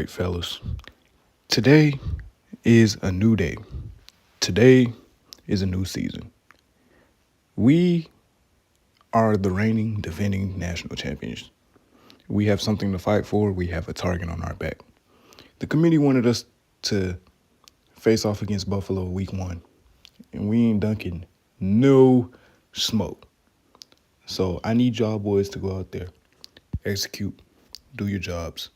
right, fellas. Today is a new day. Today is a new season. We are the reigning, defending national champions. We have something to fight for. We have a target on our back. The committee wanted us to face off against Buffalo week 1, and we ain't dunking no smoke. So I need y'all boys to go out there, execute, do your jobs,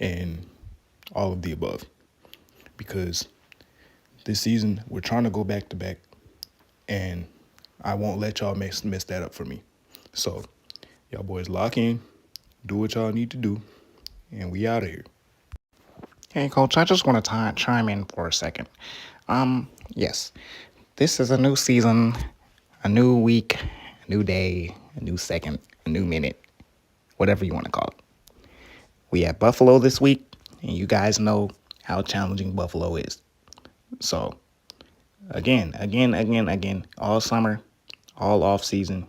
and all of the above. Because this season, we're trying to go back to back, and I won't let y'all mess that up for me. So, y'all boys lock in, do what y'all need to do, and we out of here. Hey, Coach, I just want to chime in for a second. Yes, this is a new season, a new week, a new day, a new second, a new minute, whatever you want to call it. We have Buffalo this week, and you guys know how challenging Buffalo is. So, again, all summer, all off season,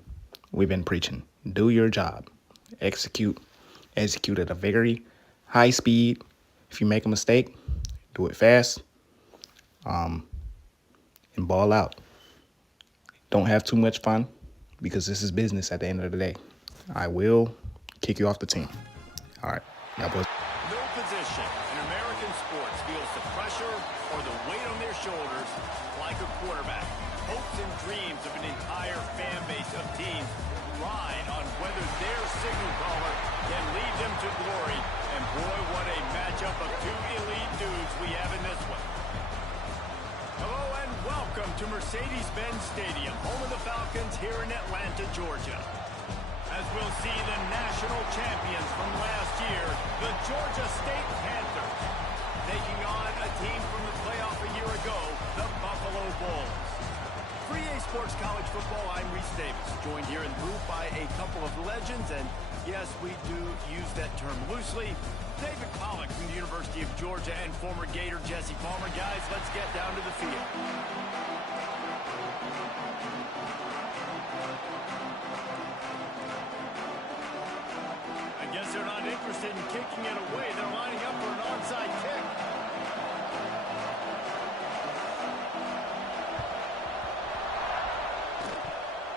we've been preaching. Do your job. Execute at a very high speed. If you make a mistake, do it fast, and ball out. Don't have too much fun because this is business at the end of the day. I will kick you off the team. All right. Y'all boys. No position in American sports feels the pressure or the weight on their shoulders like a quarterback. Hopes and dreams of an entire fan base of teams ride on whether their signal caller can lead them to glory. And boy, what a matchup of two elite dudes we have in this one. Hello and welcome to Mercedes-Benz Stadium, home of the Falcons here in Atlanta, Georgia. As we'll see the national champions from last year, the Georgia State Panthers, taking on a team from the playoff a year ago, the Buffalo Bulls. For EA Sports College Football, I'm Reese Davis, joined here in booth by a couple of legends, and yes, we do use that term loosely. David Pollock from the University of Georgia and former Gator Jesse Palmer. Guys, let's get down to the field. I guess they're not interested in kicking it away. They're lining up for an onside kick.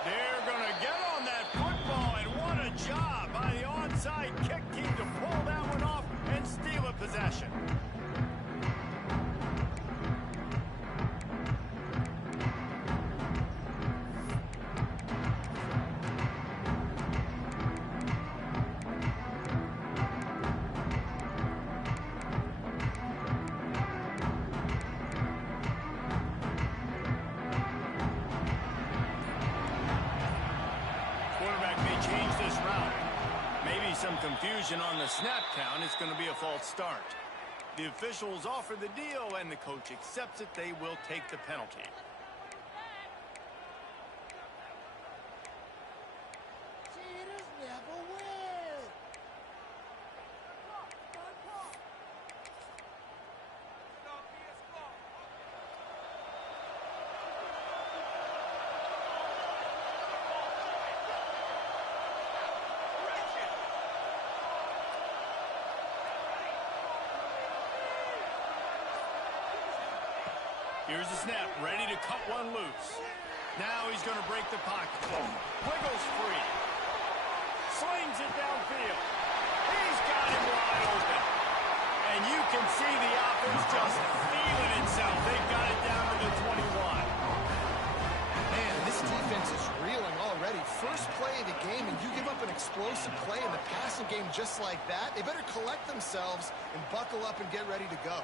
They're going to get on that football, and what a job by the onside kick team to pull that one off and steal a possession. Some confusion on the snap count. It's going to be a false start. The officials offer the deal, and the coach accepts it. They will take the penalty. Cheaters never win. Here's the snap, ready to cut one loose. Now he's going to break the pocket. Wiggles free. Slings it downfield. He's got him wide open. And you can see the offense just feeling itself. They've got it down to the 21. Man, this defense is reeling already. First play of the game, and you give up an explosive play in the passing game just like that. They better collect themselves and buckle up and get ready to go.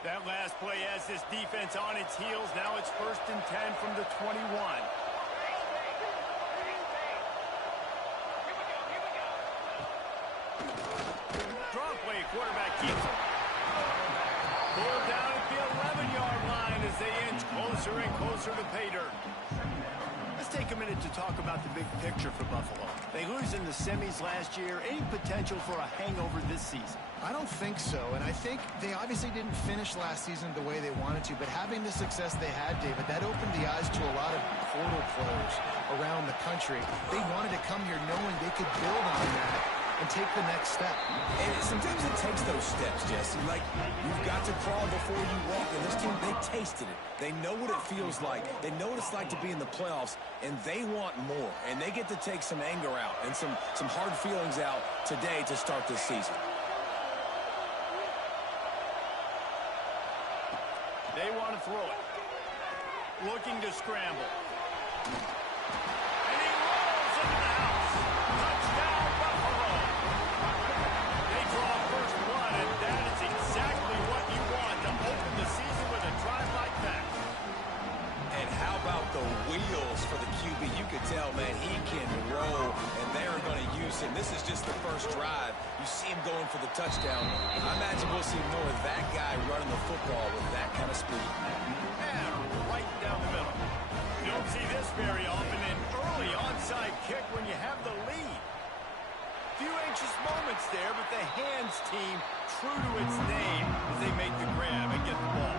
That last play has this defense on its heels. Now it's 1st and 10 from the 21. Draw play, quarterback keeps it. Pulled down at the 11-yard line as they inch closer and closer to pay dirt. This Let's take a minute to talk about the big picture for Buffalo. They lose in the semis last year. Any potential for a hangover this season? I don't think so, and I think they obviously didn't finish last season the way they wanted to, but having the success they had, David, that opened the eyes to a lot of portal players around the country. They wanted to come here knowing they could build on that and take the next step. And sometimes it takes those steps, Jesse. Like, you've got to crawl before you walk. And this team, they tasted it. They know what it feels like. They know what it's like to be in the playoffs, and they want more. And they get to take some anger out and some hard feelings out today to start this season. They want to throw it. Looking to scramble. And he rolls into the house. Touchdown, Buffalo. They draw first blood, and that is exactly what you want to open the season with a drive like that. And how about the wheels for the QB? You could tell, man, he can roll, and they're going to use him. This is just the first drive. You see him going for the touchdown. I imagine we'll see more of that guy running the football with that kind of speed. And right down the middle. You don't see this very often, an early onside kick when you have the lead. Few anxious moments there, but the hands team true to its name as they make the grab and get the ball.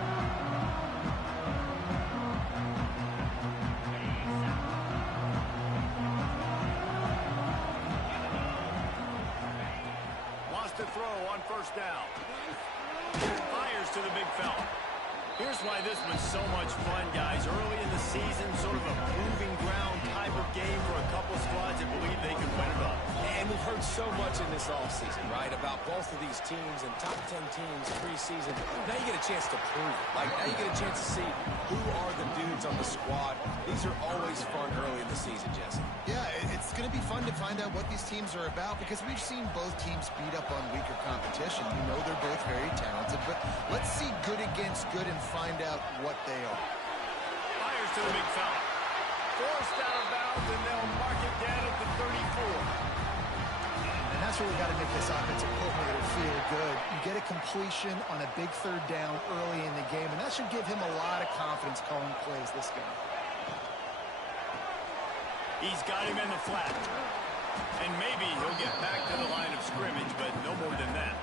Wants to throw on first down. Fires to the big fella. Here's why this was so much fun, guys. Early in the season, sort of a proving ground type of game for a couple squads that believe they can win it all. And we've heard so much in this offseason, right, about both of these teams and top 10 teams preseason. Now you get a chance to prove it. Like, now you get a chance to see who are the dudes on the squad. These are always fun early in the season, Jesse. Yeah, it's going to be fun to find out what these teams are about because we've seen both teams beat up on weaker competition. You know they're both very talented, but let's see good against good and find out what they are. Fires to the big fella. Forced out of bounds, and they'll mark it down at the 34. And that's where we got to make this offensive coordinator feel good. You get a completion on a big third down early in the game, and that should give him a lot of confidence calling plays this game. He's got him in the flat. And maybe he'll get back to the line of scrimmage, but no more than that.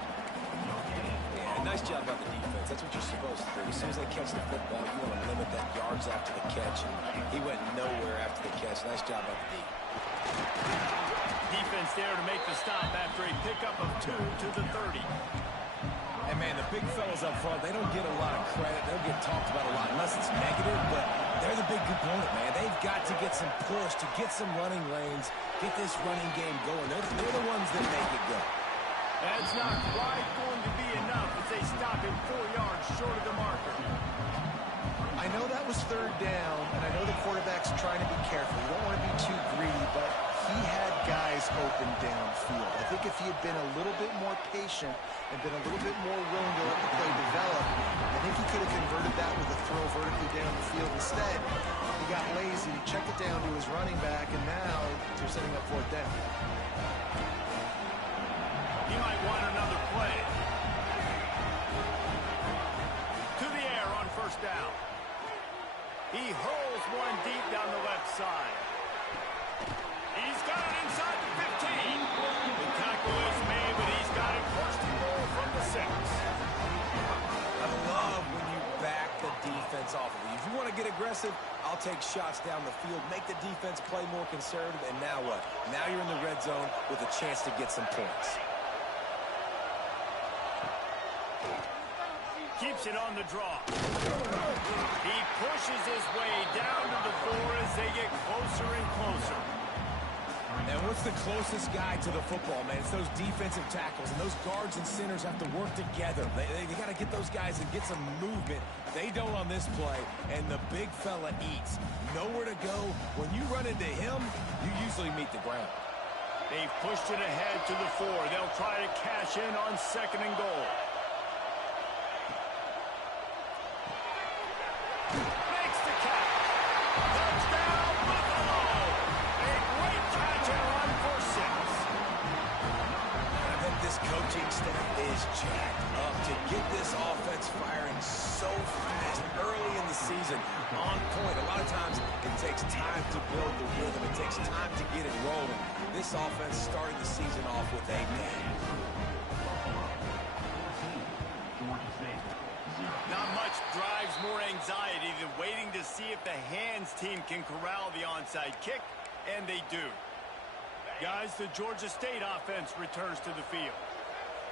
Yeah, nice job by the defense. That's what you're supposed to do. As soon as they catch the football, you want to limit that yards after the catch. And he went nowhere after the catch. Nice job by the D. Defense there to make the stop after a pickup of 2 to the 30. And, man, the big fellas up front, they don't get a lot of credit. They don't get talked about a lot unless it's negative, but they're the big component, man. They've got to get some push, to get some running lanes, get this running game going. They're the ones that make it go. That's not quite going to be enough as they stop him 4 yards short of the marker. I know that was third down, and I know the quarterback's trying to be careful. You don't want to be too greedy, but he had guys open downfield. I think if he had been a little bit more patient and been a little bit more willing to let the play develop, I think he could have converted that with a throw vertically down the field. Instead, he got lazy, checked it down to his running back, and now they're setting up fourth down. He might want another play. To the air on first down. He hurls one deep down the left side. He's got it inside the 15. The tackle is made, but he's got it first and goal from the 6. I love when you back the defense off of you. If you want to get aggressive, I'll take shots down the field, make the defense play more conservative, and now what? Now you're in the red zone with a chance to get some points. Keeps it on the draw. He pushes his way down to the 4 as they get closer and closer. And what's the closest guy to the football, man? It's those defensive tackles, and those guards and centers have to work together. They got to get those guys and get some movement. They don't on this play, and the big fella eats. Nowhere to go. When you run into him, you usually meet the ground. They've pushed it ahead to the 4. They'll try to cash in on 2nd and goal. Makes the catch. Touchdown, Buffalo! A great catch and run for 6. I bet this coaching staff is jacked up to get this offense firing so fast early in the season. On point. A lot of times it takes time to build the rhythm. It takes time to get it rolling. This offense started the season off with a bang. Not much drives more anxiety than waiting to see if the hands team can corral the onside kick, and they do. Guys, the Georgia State offense returns to the field.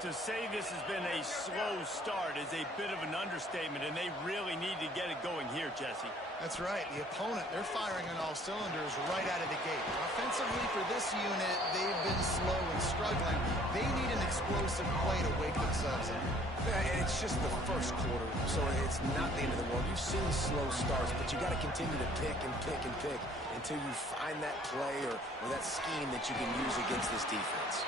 To say this has been a slow start is a bit of an understatement, and they really need to get it going here, Jesse. That's right. The opponent, they're firing on all cylinders right out of the gate. Offensively for this unit, they've been slow and struggling. They need an explosive play to wake themselves up. Yeah, and it's just the first quarter, so it's not the end of the world. You've seen slow starts, but you got to continue to pick and pick and pick until you find that play or that scheme that you can use against this defense.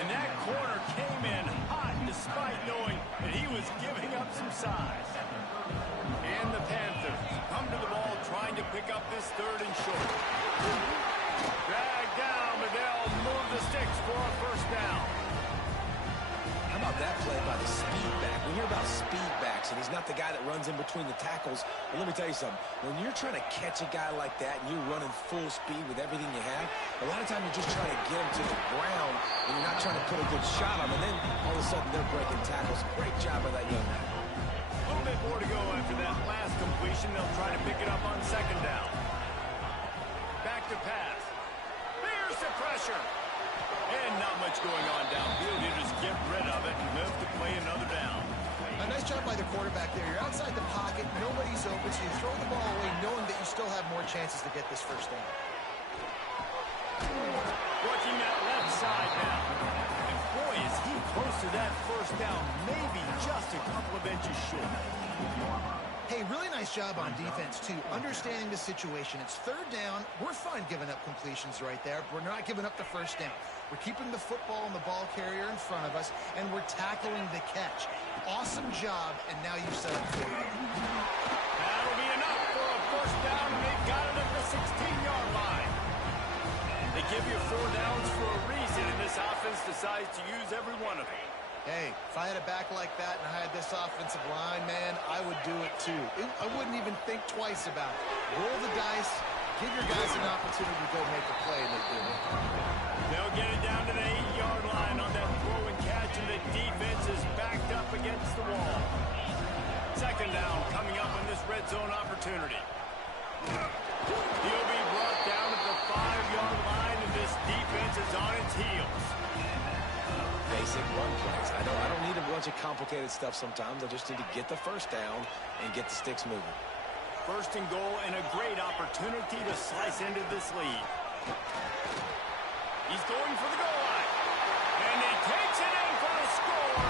And that corner came in hot despite knowing that he was giving up some size. And the Panthers come to the ball trying to pick up this third and short. Drag down, but they'll move the sticks for a first down. How about that play by the speed back? We hear about speed backs, and he's not the guy that runs in between the tackles. But let me tell you something. When you're trying to catch a guy like that and you're running full speed with everything you have, a lot of times you're just trying to get him to the ground, and you're not trying to put a good shot on him. And then all of a sudden they're breaking tackles. Great job by that young man. A little bit more to go after that last completion. They'll try to pick it up on second down. Back to pass. There's the pressure. And not much going on downfield. You just get rid of it and move to play another down. A nice job by the quarterback there. You're outside the pocket. Nobody's open, so you throw the ball away knowing that you still have more chances to get this first down. Working that left side now. And boy, is he close to that first down. Maybe just a couple of inches short. Hey, really nice job on defense, too. Understanding the situation. It's third down. We're fine giving up completions right there. We're not giving up the first down. We're keeping the football and the ball carrier in front of us, and we're tackling the catch. Awesome job, and now you've set up for it. That'll be enough for a first down, and they've got it at the 16-yard line. They give you 4 downs for a reason, and this offense decides to use every one of them. Hey, if I had a back like that and I had this offensive line, man, I would do it too. I wouldn't even think twice about it. Roll the dice, give your guys an opportunity to go make a play, and they do it. They'll get it down to the 8-yard line on that throw and catch, and the defense is backed up against the wall. Second down coming up on this red zone opportunity. He'll be brought down at the 5-yard line, and this defense is on its heels. Basic run plays. I don't need a bunch of complicated stuff sometimes. I just need to get the first down and get the sticks moving. First and goal, and a great opportunity to slice into this lead. He's going for the goal line. And he takes it in for the score.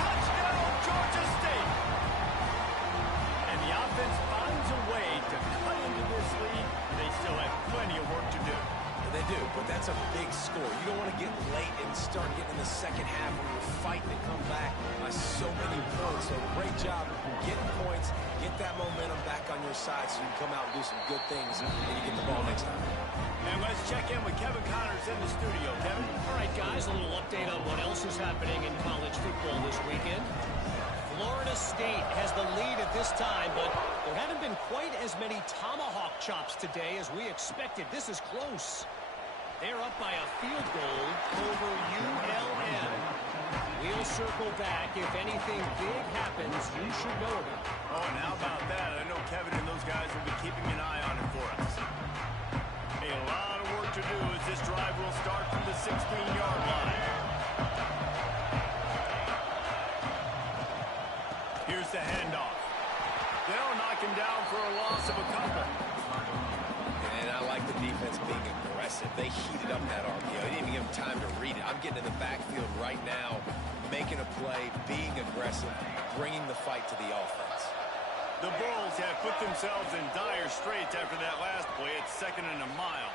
Touchdown, Georgia State. And the offense finds a way to cut into this lead. They still have plenty of work to do. They do, but that's a big score. You don't want to get late and start getting in the second half when you're fighting to come back by so many points. So great job getting points, get that momentum back on your side so you can come out and do some good things and you get the ball next time. And let's check in with Kevin Connors in the studio. Kevin? All right, guys, a little update on what else is happening in college football this weekend. Florida State has the lead at this time, but there haven't been quite as many tomahawk chops today as we expected. This is close. They're up by a field goal over ULM. We'll circle back. If anything big happens, you should know about it. Oh, and how about that? I know Kevin and those guys will be keeping an eye on it for us. A lot of work to do as this drive will start from the 16-yard line. Here's the handoff. They'll knock him down for a loss of a couple. And I like the defense being aggressive. They heated up that RPO. They didn't even give him time to read it. I'm getting in the backfield right now, making a play, being aggressive, bringing the fight to the offense. The Bulls have put themselves in dire straits after that last play. It's 2nd and a mile.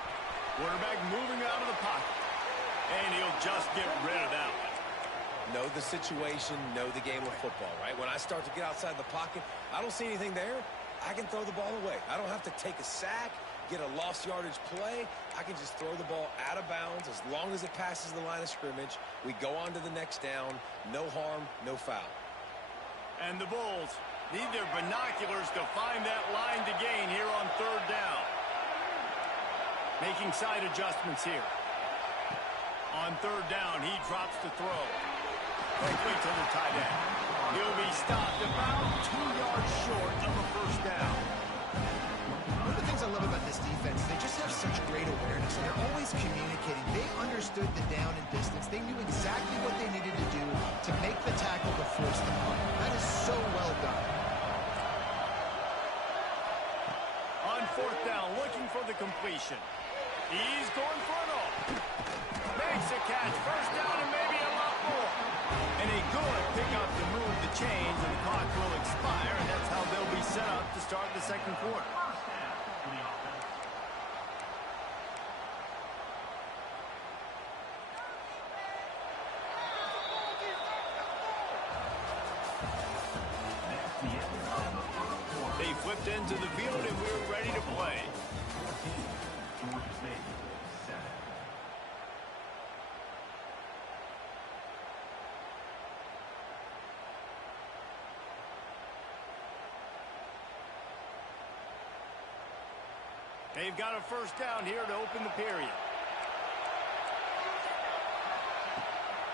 Quarterback moving out of the pocket. And he'll just get rid of that one. Know the situation, know the game of football, right? When I start to get outside the pocket, I don't see anything there. I can throw the ball away. I don't have to take a sack. get a lost yardage play, I can just throw the ball out of bounds as long as it passes the line of scrimmage. We go on to the next down. No harm, no foul. And the Bulls need their binoculars to find that line to gain here on third down. Making side adjustments here. On third down, he drops to throw. Quickly to the tight end. He'll be stopped about 2 yards short of a first down. One of the things I love about this defense, they just have such great awareness, and they're always communicating. They understood the down and distance. They knew exactly what they needed to do to make the tackle to force the punt. That is so well done. On fourth down, looking for the completion. He's going for it all. Makes a catch. First down and maybe a lot more. And a good pickup to move the chains, and the clock will expire, and that's how they'll be set up to start the second quarter. They flipped into the field, and we're ready to play. Georgia State, 7. They've got a first down here to open the period.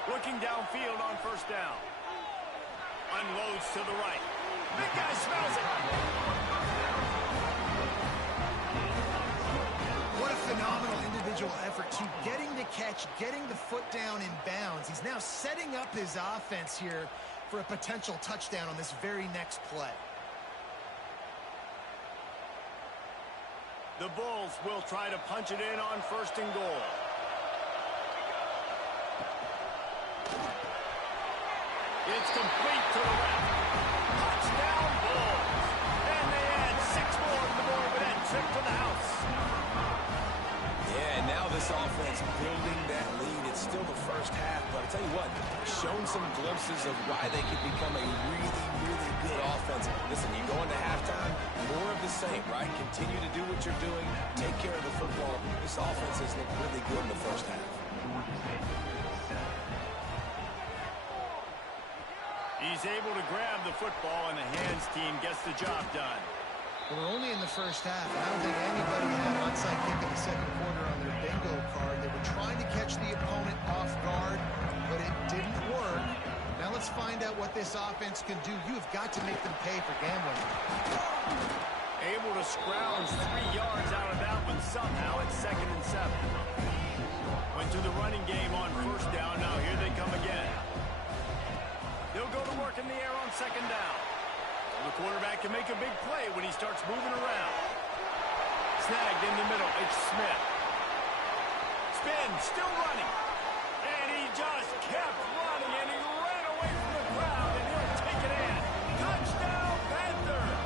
Looking downfield on first down. Unloads to the right. Big guy smells it. What a phenomenal individual effort to getting the catch, getting the foot down in bounds. He's now setting up his offense here for a potential touchdown on this very next play. The Bulls will try to punch it in on first and goal. It's complete to the left. Touchdown, Bulls. And they add 6 more to the board with that trip to the house. Yeah, and now this offense building that lead. It's still the first half, but I tell you what, shown some glimpses of why they could become a really, really good offense. Listen, you go into halftime, more of the same, right? Continue to do what you're doing, take care of the football. This offense has looked really good in the first half. He's able to grab the football, and the hands team gets the job done. Well, we're only in the first half. I don't think anybody had onside kick in the second quarter on their bingo card. They were trying to catch the opponent off guard, but it didn't work. Now let's find out what this offense can do. You have got to make them pay for gambling. Able to scrounge 3 yards out of that one somehow at 2nd and 7. Went to the running game on first down. Now here they come again. They'll go to work in the air on second down. The quarterback can make a big play when he starts moving around. Snagged in the middle. It's Smith. Spin, still running. And he just kept running, and he ran away from the crowd, and he'll take it in. Touchdown, Panthers!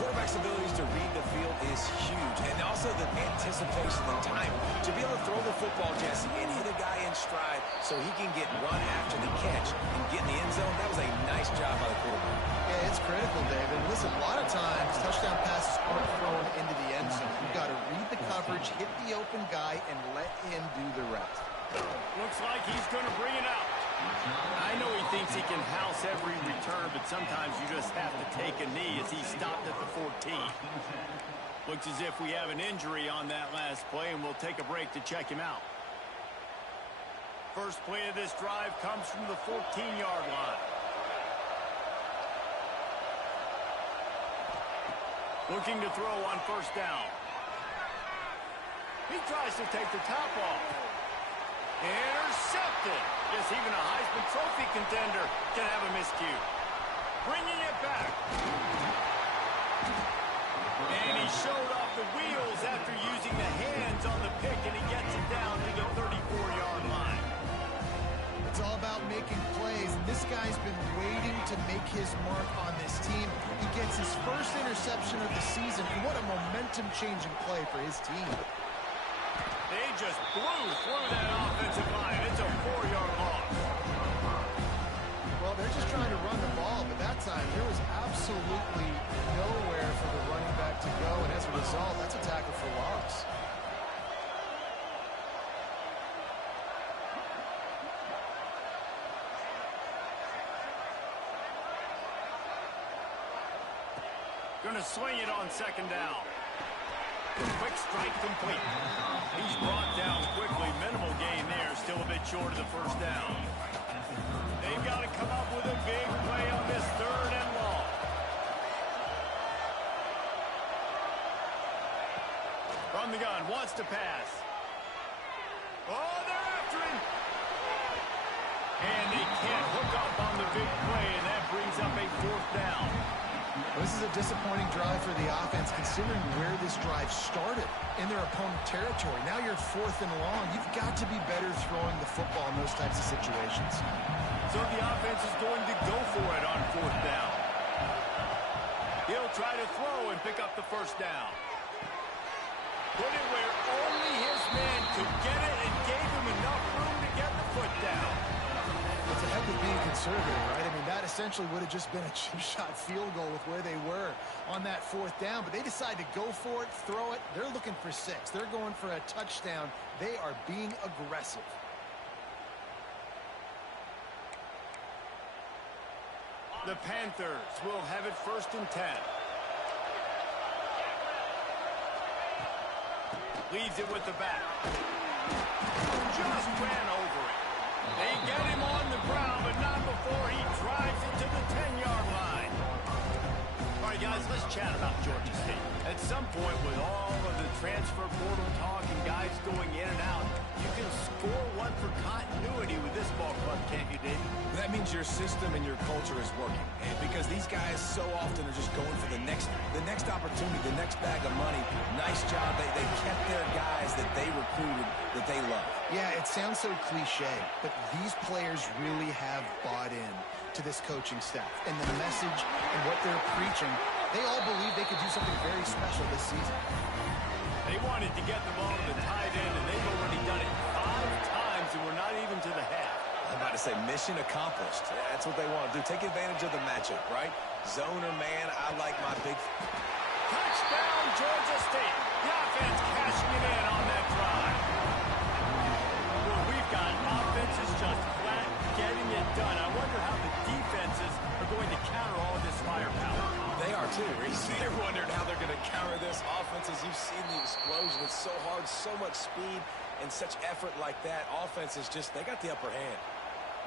Quarterback's abilities to read the field is huge, and also the anticipation, the time to be able to throw the football, Jesse, and hit a guy in stride so he can get run after the catch and get in the end zone. That was a nice job by the quarterback. Yeah, it's critical, David. Listen, a lot of times touchdown passes aren't thrown into the end zone. You've got to read the coverage, hit the open guy, and let him do the rest. Looks like he's going to bring it out. I know he thinks he can house every return, but sometimes you just have to take a knee as he stopped at the 14. Looks as if we have an injury on that last play, and we'll take a break to check him out. First play of this drive comes from the 14-yard line. Looking to throw on first down. He tries to take the top off. Intercepted. Yes, even a Heisman Trophy contender can have a miscue. Bringing it back. And he showed off the wheels after using the hands on the pick, and he gets it down to the 34-yard line. It's all about making plays, and this guy's been waiting to make his mark on this team. He gets his first interception of the season, and what a momentum-changing play for his team. They just blew through that offensive line. It's a 4-yard loss. Well, they're just trying to run the ball, but that time there was absolutely nowhere for the running back to go, and as a result, Going to swing it on second down. Quick strike complete. He's brought down quickly. Minimal gain there. Still a bit short of the first down. They've got to come up with a big play on this third and long. From the gun, wants to pass. Oh, they're after him. And they can't hook up on the big play, and that brings up a fourth down. This is a disappointing drive for the offense, considering where this drive started in their opponent territory. Now you're fourth and long. You've got to be better throwing the football in those types of situations. So the offense is going to go for it on fourth down. He'll try to throw and pick up the first down. Put it where only his man could get it and gave him enough room to get the foot down. It's a heck of being conservative, right? I mean, that essentially would have just been a chip shot field goal with where they were on that fourth down. But they decided to go for it, throw it. They're looking for 6. They're going for a touchdown. They are being aggressive. The Panthers will have it 1st and 10. Leads it with the back. Just ran over it. They get him on the ground, but not before he drives it to the 10-yard line. All right, guys, let's chat about Georgia State. At some point, with all of the transfer portal talk and guys going in and out, you can score one for continuity with this ball club, can't you, Daly? That means your system and your culture is working. And because these guys so often are just going for the next opportunity, the next bag of money. Nice job. They kept their guys that they recruited, that they love. Yeah, it sounds so cliche, but these players really have bought in to this coaching staff. And the message and what they're preaching, they all believe they could do something very special this season. They wanted to get the ball to the tight end, and they've already done it 5 times, and we're not even to the half. I'm about to say mission accomplished. That's what they want to do. Take advantage of the matchup, right? Zone or man, I like my big... Touchdown, Georgia State. The offense cashing it in on that drive. Well, we've got offenses just flat getting it done. I wonder how the defenses are going to counter all this firepower. They are too, Reese. They're wondering how they're going to counter this offense. As you've seen the explosion, it's so hard, so much speed, and such effort like that. Offense is just, they got the upper hand.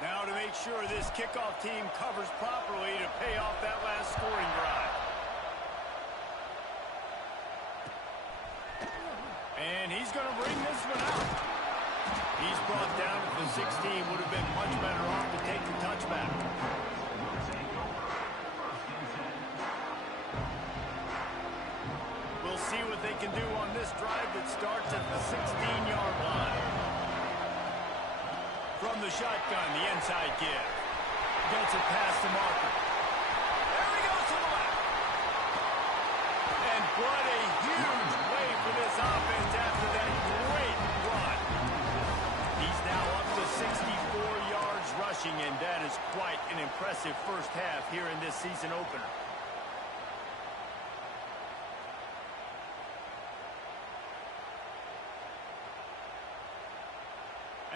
Now to make sure this kickoff team covers properly to pay off that last scoring drive. And he's going to bring this one out. He's brought down to the 16. Would have been much better off to take the touchback. We'll see what they can do on this drive that starts at the 16-yard line. From the shotgun, the inside give. Gets it past the marker. There he goes to the left. And what a huge play for this offense after that great run. He's now up to 64 yards rushing, and that is quite an impressive first half here in this season opener.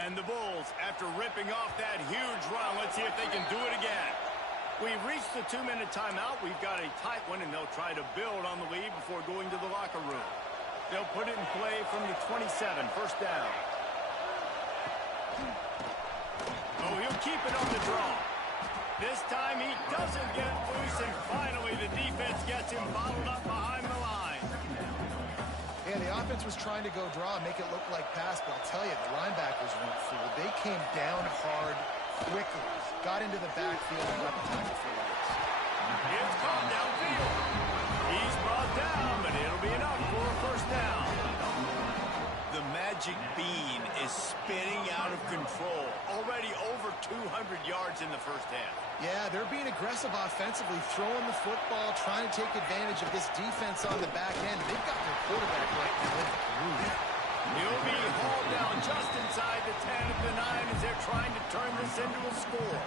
And the Bulls, after ripping off that huge run, let's see if they can do it again. We've reached the 2-minute timeout. We've got a tight one, and they'll try to build on the lead before going to the locker room. They'll put it in play from the 27, first down. Oh, he'll keep it on the draw. This time he doesn't get loose, and finally the defense gets him bottled up behind the line. Yeah, the offense was trying to go draw and make it look like pass, but I'll tell you, the linebackers weren't fooled. They came down hard quickly, got into the backfield, and got the tackle for loss. It's called downfield. He's brought down, but it'll be enough for a first down. The magic bean is spinning out of control. Already over 200 yards in the first half. Yeah, they're being aggressive offensively, throwing the football, trying to take advantage of this defense on the back end. They've got their quarterback right now in the groove. He'll be hauled down just inside the 10 of the 9 as they're trying to turn this into a score.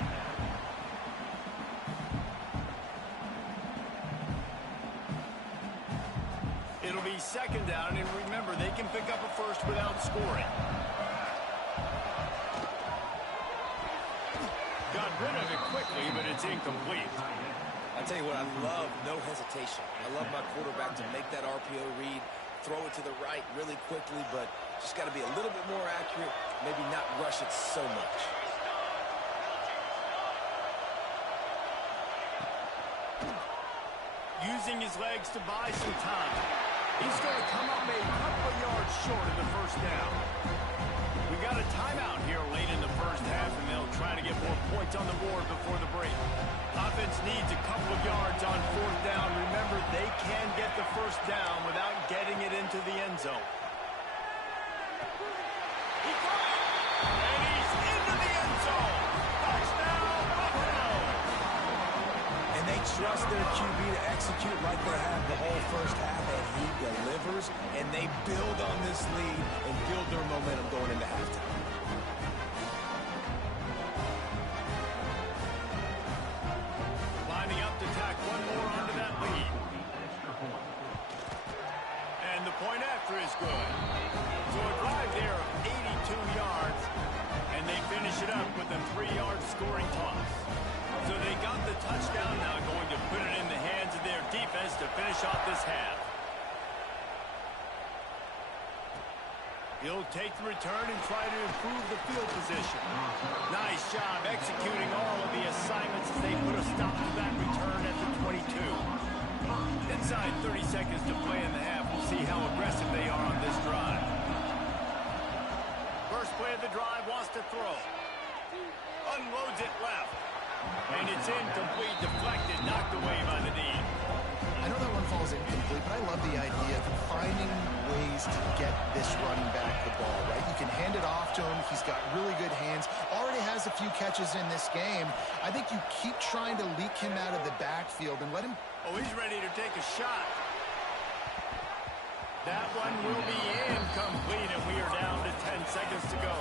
It'll be second down, and remember, they can pick up a first without scoring. Got rid of it quickly, but it's incomplete. I I tell you what, I love no hesitation. I love my quarterback to make that RPO read, throw it to the right really quickly, but just got to be a little bit more accurate, maybe not rush it so much. Using his legs to buy some time. He's going to come up a couple of yards short of the first down. We got a timeout here late in the first half, and they'll try to get more points on the board before the break. Offense needs a couple of yards on fourth down. Remember, they can get the first down without getting it into the end zone. He got it! And he's into the end zone! Touchdown, Buffalo! And they trust their QB to execute like they have the whole first half, and he delivers, and they build on this lead and build their momentum going into halftime. Lining up to tack one more onto that lead. And the point after is good. So a drive there of 82 yards, and they finish it up with a 3-yard scoring toss. So they got the touchdown, now going to put it in the hands of their defense to finish off this half. He'll take the return and try to improve the field position. Nice job executing all of the assignments as they put a stop to that return at the 22. Inside 30 seconds to play in the half. We'll see how aggressive they are on this drive. First play of the drive, wants to throw. Unloads it left. And it's incomplete, deflected, knocked away by the knee. I know that one falls incomplete, but I love the idea of finding ways to get this running back the ball, right? You can hand it off to him. He's got really good hands. Already has a few catches in this game. I think you keep trying to leak him out of the backfield and let him... Oh, he's ready to take a shot. That one will be incomplete, and we are down to 10 seconds to go.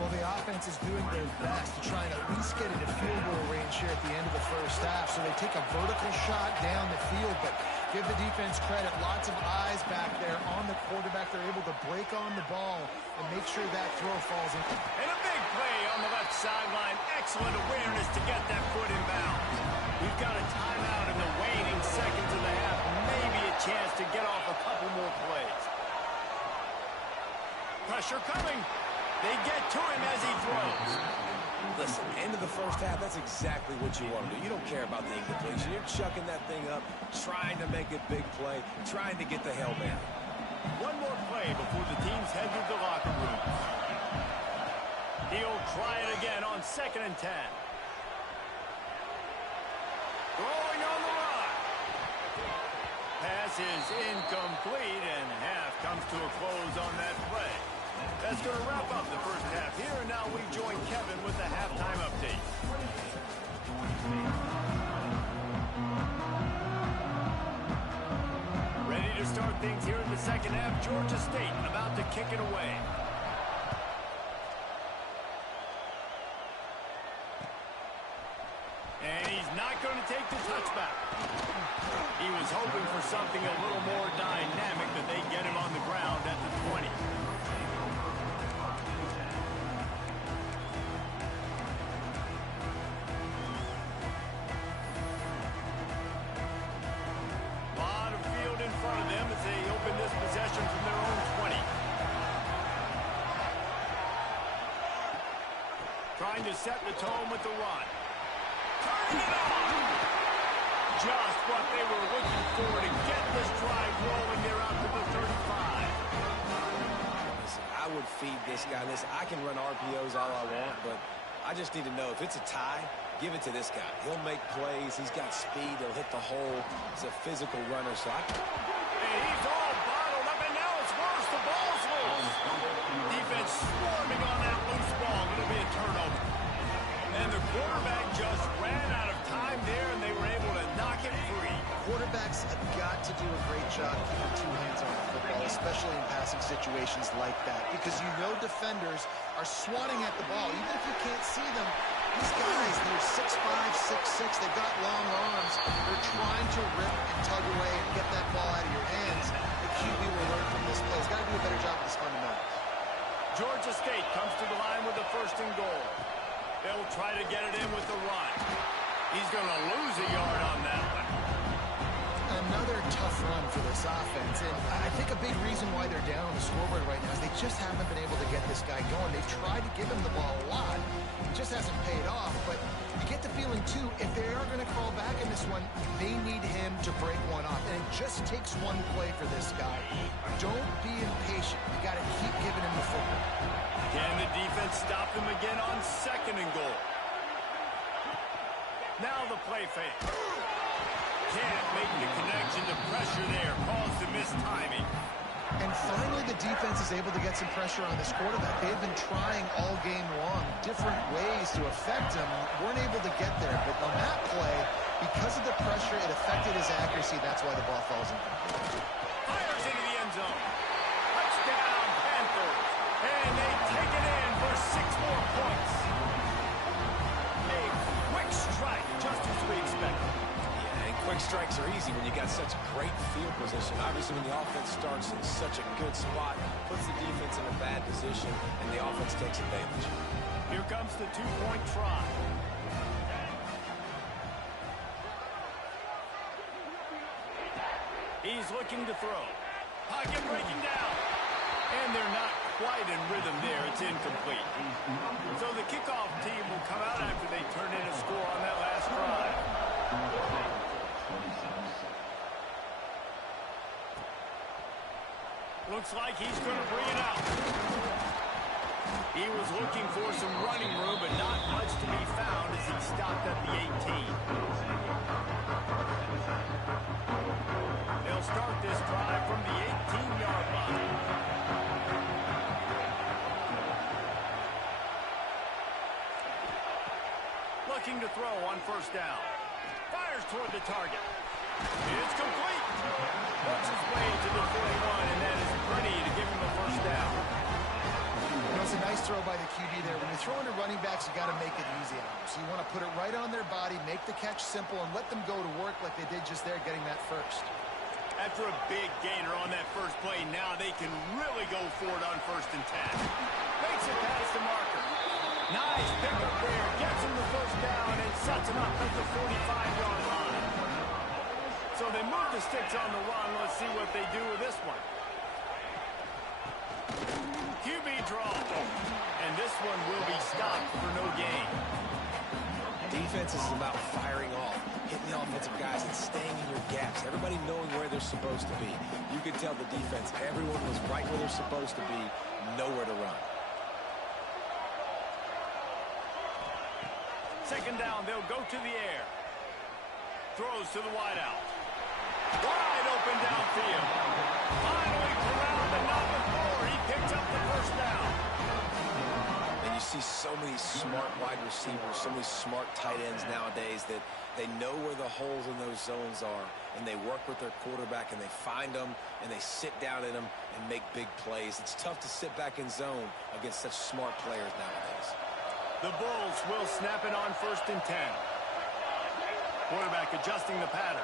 Well, the offense is doing their best to try and at least get into field goal range here at the end of the first half. So they take a vertical shot down the field, but give the defense credit. Lots of eyes back there on the quarterback. They're able to break on the ball and make sure that throw falls in. And a big play on the left sideline. Excellent awareness to get that foot in bounds. We've got a timeout in the waning seconds of the half. Maybe a chance to get off a couple more plays. Pressure coming. They get to him as he throws. Listen, end of the first half, that's exactly what you want to do. You don't care about the incompletion. You're chucking that thing up, trying to make a big play, trying to get the hell down. One more play before the teams head to the locker rooms. He'll try it again on 2nd and 10. Throwing on the run. Pass is incomplete, and half comes to a close on that play. That's going to wrap up the first half here, and now we join Kevin with the halftime update. Ready to start things here in the second half. Georgia State about to kick it away. And he's not going to take the touchback. He was hoping for something a little more dynamic, that they get him on the ground at the 20. In front of them as they open this possession from their own 20. Trying to set the tone with the run. Turning it on! Just what they were looking for to get this drive rolling. They're out to the 35. Listen, I would feed this guy. Listen, I can run RPOs all I want, but I just need to know if it's a tie, give it to this guy. He'll make plays. He's got speed. He'll hit the hole. He's a physical runner. So and he's all bottled up, and now it's worse. The ball's loose. Defense swarming on that loose ball. It'll be a turnover. And the quarterback just ran out of time there, and they were able to knock it free. Quarterbacks have got to do a great job keeping two hands on the football, especially in passing situations like that, because you know defenders are swatting at the ball. Even if you can't see them, these guys, they're 6'5", 6'6", they've got long arms. They're trying to rip and tug away and get that ball out of your hands. The QB will learn from this play. He's got to do a better job with his fundamentals. Georgia State comes to the line with the 1st and goal. They'll try to get it in with the run. He's going to lose a yard on that one. Another tough run for this offense, and I think a big reason why they're down on the scoreboard right now is they just haven't been able to get this guy going. They've tried to give him the ball a lot. It just hasn't paid off, but you get the feeling, too, if they are going to crawl back in this one, they need him to break one off, and it just takes one play for this guy. Don't be impatient. You got to keep giving him the football. Can the defense stop them again on 2nd and goal? Now the play fake. Can't make the connection. The pressure there caused the missed timing. And finally, the defense is able to get some pressure on this quarterback. They've been trying all game long, different ways to affect him. Weren't able to get there. But on that play, because of the pressure, it affected his accuracy. That's why the ball falls in. Fires into the end zone. Touchdown, Panthers. And they take it in for 6 more points. A quick strike, just as we expected. Quick strikes are easy when you got such great field position. Obviously, when the offense starts in such a good spot, puts the defense in a bad position, and the offense takes advantage. Here comes the 2-point try. He's looking to throw. Pocket breaking down. And they're not quite in rhythm there. It's incomplete. So the kickoff team will come out after they turn in a score on that last drive. Looks like he's going to bring it out. He was looking for some running room, but not much to be found as he stopped at the 18. They'll start this drive from the 18-yard line. Looking to throw on 1st down. Fires toward the target. It's complete. Works his way to the 41, and that is plenty to give him the 1st down. You know, it's a nice throw by the QB there. When you're throwing to running backs, you got to make it easy on them. So you want to put it right on their body, make the catch simple, and let them go to work like they did just there, getting that 1st. After a big gainer on that first play, now they can really go for it on 1st and 10. Makes it past the marker. Nice pickup there. Gets him the 1st down and sets him up at the 45-yard line. So they move the sticks on the run. Let's see what they do with this one. QB draw. And this one will be stopped for no gain. Defense is about firing off, hitting the offensive guys, and staying in your gaps. Everybody knowing where they're supposed to be. You can tell the defense, everyone was right where they're supposed to be, nowhere to run. 2nd down, they'll go to the air. Throws to the wideout. Wide open downfield. Finally corralled, but not before. He picks up the 1st down. And you see so many smart wide receivers, so many smart tight ends nowadays that they know where the holes in those zones are, and they work with their quarterback, and they find them, and they sit down in them and make big plays. It's tough to sit back in zone against such smart players nowadays. The Bulls will snap it on 1st and 10. Quarterback adjusting the pattern.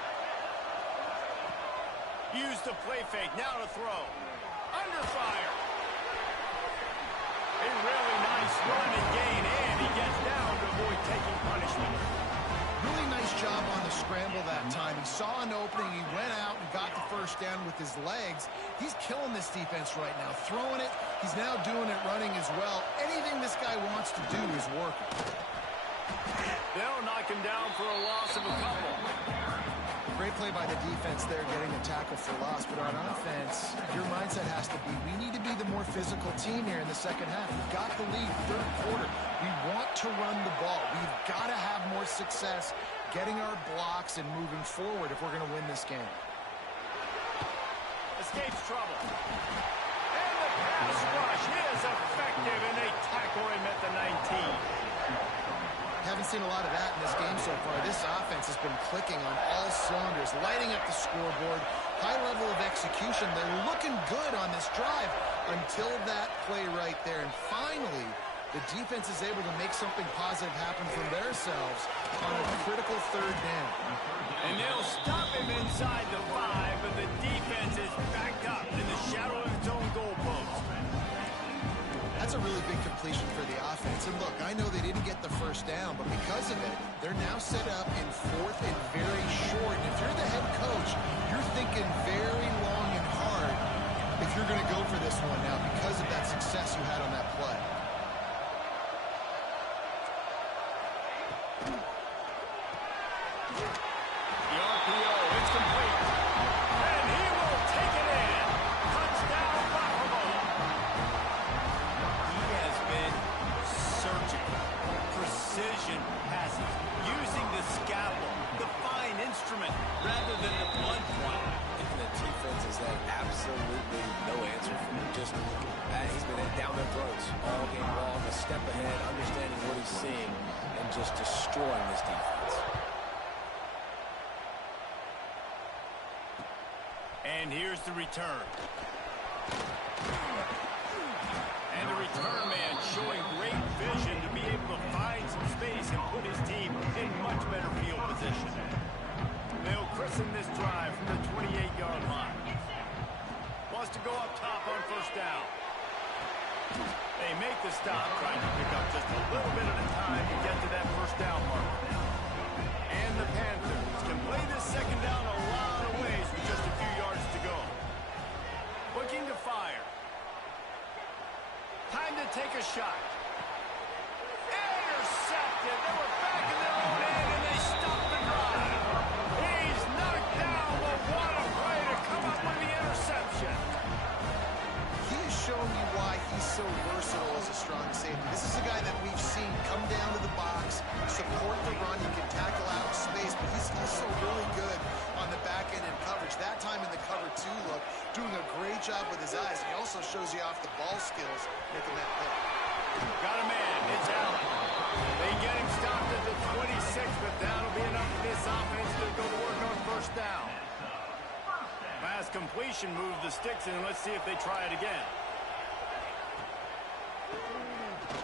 Use the play fake. Now to throw. Under fire. A really nice run and gain, and he gets down to avoid taking punishment. Really nice job on the scramble that time. He saw an opening. He went out and got the 1st down with his legs. He's killing this defense right now. Throwing it. He's now doing it running as well. Anything this guy wants to do is working. They'll knock him down for a loss of a couple. Great play by the defense there, getting a tackle for loss. But on offense, your mindset has to be, we need to be the more physical team here in the 2nd half. We've got the lead, 3rd quarter. We want to run the ball. We've got to have more success getting our blocks and moving forward if we're going to win this game. Escapes trouble. And the pass rush is effective, and they tackle him at the 19. Haven't seen a lot of that in this game so far. This offense has been clicking on all cylinders, lighting up the scoreboard, high level of execution. They're looking good on this drive until that play right there. And finally, the defense is able to make something positive happen for themselves on a critical 3rd down. And they'll stop him inside the 5, but the defense is backed up in the shadow of its own goalpost. I That's a really big completion for the offense. And look, I know they didn't get the first down, but because of it, they're now set up in 4th and very short. And if you're the head coach, you're thinking very long and hard if you're going to go for this one now because of that success you had on that play. The RPO, it's complete. And he will take it in. Touchdown, Buffalo. He has been surgical, precision passes, using the scalpel, the fine instrument, rather than the blunt one. And the defense has had absolutely no answer for him. Just, he's been down their throats all game long, a step ahead, understanding what he's seeing, and just destroying this defense. And here's the return. And the return man showing great vision to be able to find some space and put his team in much better field position. They'll christen this drive from the 28-yard line. Wants to go up top on first down. They make the stop, trying to pick up just a little bit at a time to get to that first down mark. And the Panthers can play this second down a lot of ways with just a few yards to go. Looking to fire. Time to take a shot. Intercepted. They were back in their own end, and they stopped the drive. He's knocked down, but what a play to come up with the interception. He has shown you why he's so versatile as a strong safety. This is a guy that we've seen come down to the box, support the run. He can tackle out of space, but he's also really good on the back end in coverage. That time in the cover two look, doing a great job with his eyes. He also shows you off the ball skills, making that pick. Got a man. It's Allen. They get him stopped at the 26, but that'll be enough for this offense to go to work on first down. Pass completion, move the sticks in, and let's see if they try it again.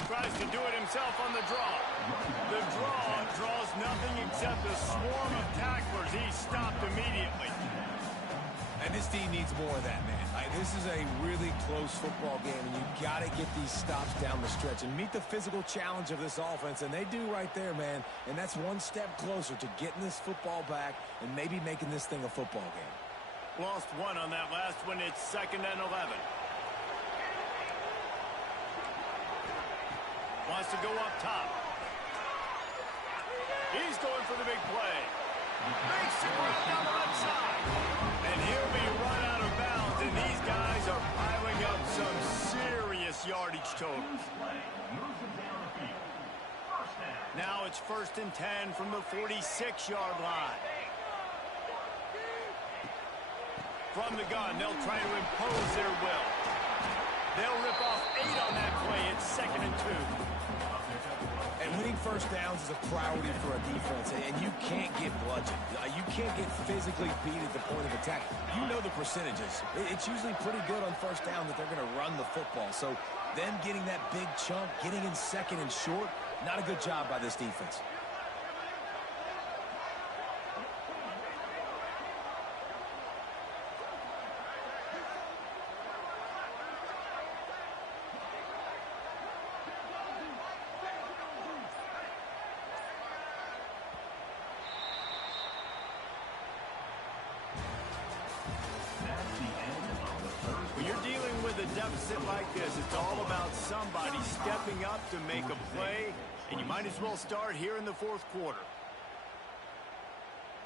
Tries to do it himself on the draw. The draw draws nothing except a swarm of tacklers. He's stopped immediately. And this team needs more of that, man. This is a really close football game, and you got to get these stops down the stretch and meet the physical challenge of this offense, and they do right there, man. And that's one step closer to getting this football back and maybe making this thing a football game. Lost one on that last one. It's 2nd and 11. Wants to go up top. He's going for the big play. Makes it run down the left side. And he'll be run out of bounds, and these guys are piling up some serious yardage totals. Now it's 1st and 10 from the 46-yard line. From the gun, they'll try to impose their will. They'll rip off 8 on that play. It's 2nd and 2. And winning first downs is a priority for a defense, and you can't get bludgeoned. You can't get physically beat at the point of attack. You know the percentages. It's usually pretty good on first down that they're going to run the football. So them getting that big chunk, getting in 2nd and short, not a good job by this defense. When you're dealing with a deficit like this, it's all about somebody stepping up to make a play, and you might as well start here in the 4th quarter.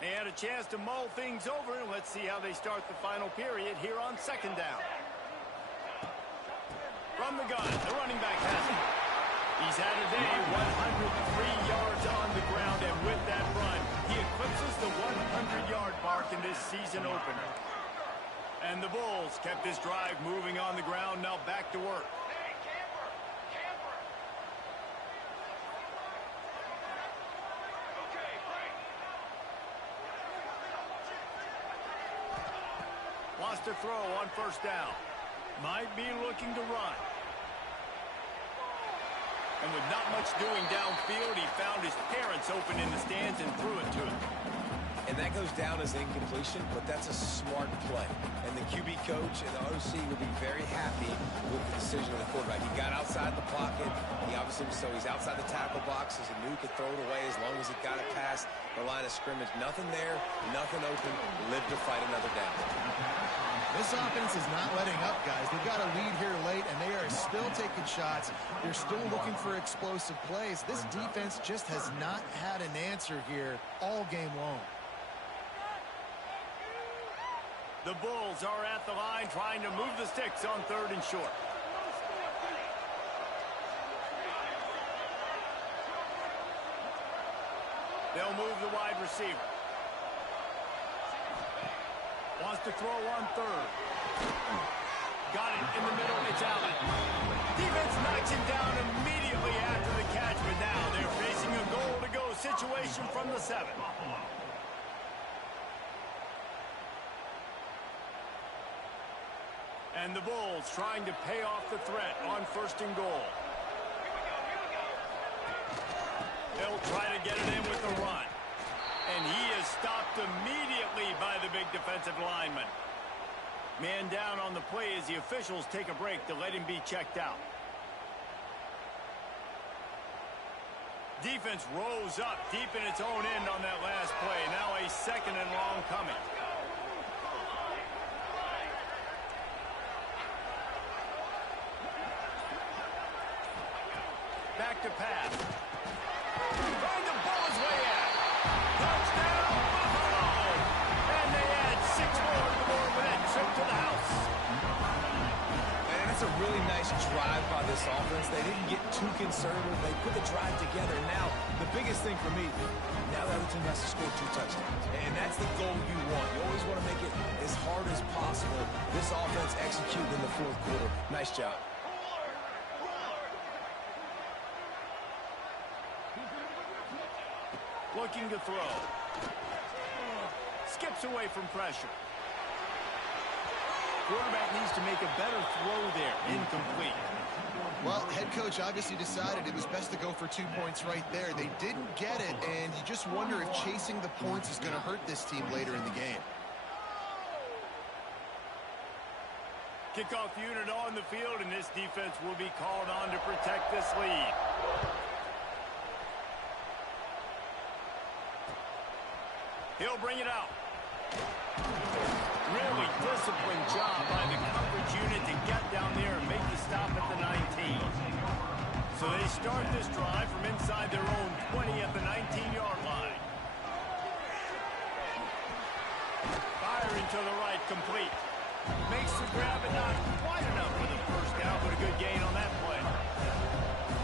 They had a chance to mull things over, and let's see how they start the final period here on 2nd down. From the gun, the running back has it. He's had a day, 103 yards on the ground, and with that run, he eclipses the 100-yard mark in this season opener. And the Bulls kept this drive moving on the ground, now back to work. Wants to throw on first down. Might be looking to run. And with not much doing downfield, he found his parents open in the stands and threw it to him. And And that goes down as incompletion, but that's a smart play. And the QB coach and the OC will be very happy with the decision of the quarterback. He got outside the pocket. He obviously, so he's outside the tackle box, as he knew he could throw it away as long as he got it past the line of scrimmage. Nothing there, nothing open. Live to fight another down. This offense is not letting up, guys. They've got a lead here late, and they are still taking shots. They're still looking for explosive plays. This defense just has not had an answer here all game long. The Bulls are at the line trying to move the sticks on 3rd and short. They'll move the wide receiver. Wants to throw on 3rd. Got it in the middle. It's Allen. Defense knocks him down immediately after the catch, but now they're facing a goal-to-go situation from the 7. And the Bulls trying to pay off the threat on 1st and goal. They'll try to get it in with the run. And he is stopped immediately by the big defensive lineman. Man down on the play as the officials take a break to let him be checked out. Defense rose up deep in its own end on that last play. Now a 2nd and long coming. Back to pass. Trying to ball his way out. Touchdown, Buffalo! And they add 6 more to the board with that trip to the house. And that's a really nice drive by this offense. They didn't get too conservative. They put the drive together. Now, the biggest thing for me, now the other team has to score 2 touchdowns. And that's the goal you want. You always want to make it as hard as possible. This offense executed in the 4th quarter. Nice job. Looking to throw. Skips away from pressure. Quarterback needs to make a better throw there. Incomplete. Well, head coach obviously decided it was best to go for 2 points right there. They didn't get it, and you just wonder if chasing the points is going to hurt this team later in the game. Kickoff unit on the field, and this defense will be called on to protect this lead. He'll bring it out. Really disciplined job by the coverage unit to get down there and make the stop at the 19. So they start this drive from inside their own 20 at the 19-yard line. Firing to the right, complete. Makes the grab, but not quite enough for the 1st down, but a good gain on that play.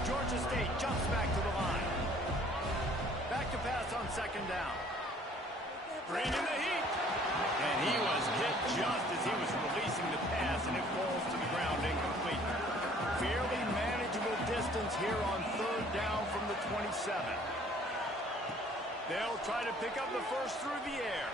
Georgia State jumps back to the line. Back to pass on 2nd down. Bringing the heat. And he was hit just as he was releasing the pass, and it falls to the ground incomplete. Fairly manageable distance here on 3rd down from the 27. They'll try to pick up the 1st through the air.